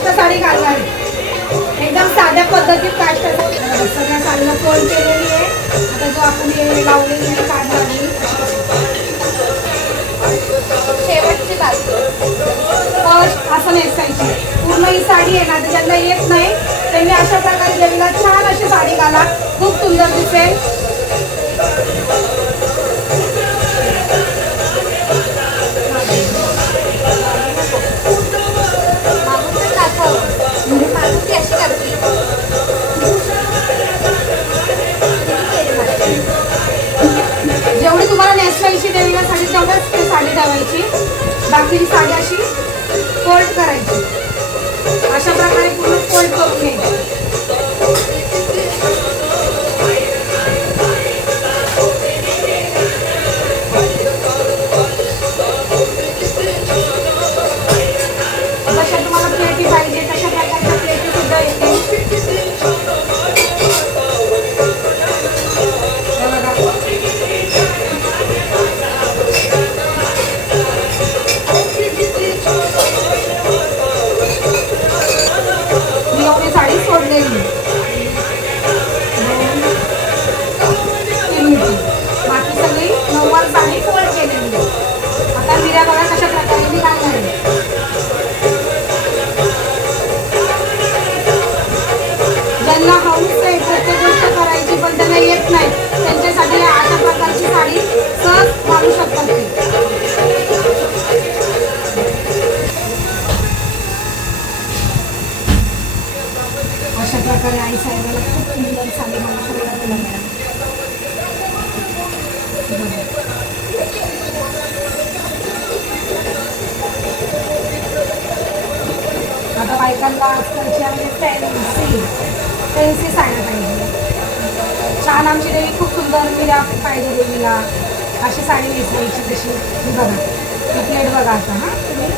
काष्ट साडी घालणार. एकदम साध्या पद्धतीत काष्ट सगळ्या साडीला फोन केलेली आहे. आता जो आपण हे लावलेली आहे काढणारी शेवटची बाजू. फर्स्ट असं नेसायची. पूर्ण ही साडी आहे ना ज्यांना येत नाही. त्यांनी अशा प्रकारे जमीला छान अशी साडी घाला. खूप सुंदर दिसेल. नाही त्यांच्यासाठी अशा प्रकारची साडी सहज घालू शकतात. अशा प्रकारे आई साहेबाला खूप सुंदर साडी मला सगळ्या आता बायकांना आजकालची आहे फॅन्सी फॅन्सी साड्या पाहिजे. छान आमची देवी खूप सुंदर मिरा पाहिजे देवीला अशी साडी नेसवायची तशी बघा ही प्लेट बघा आता हां तुम्ही.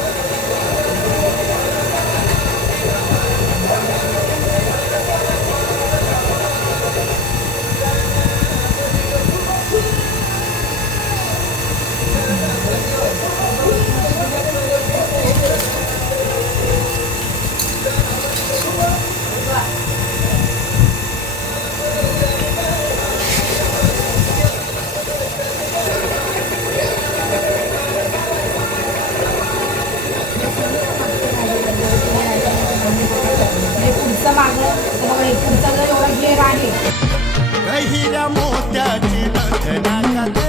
मोत्याची लग्नाचा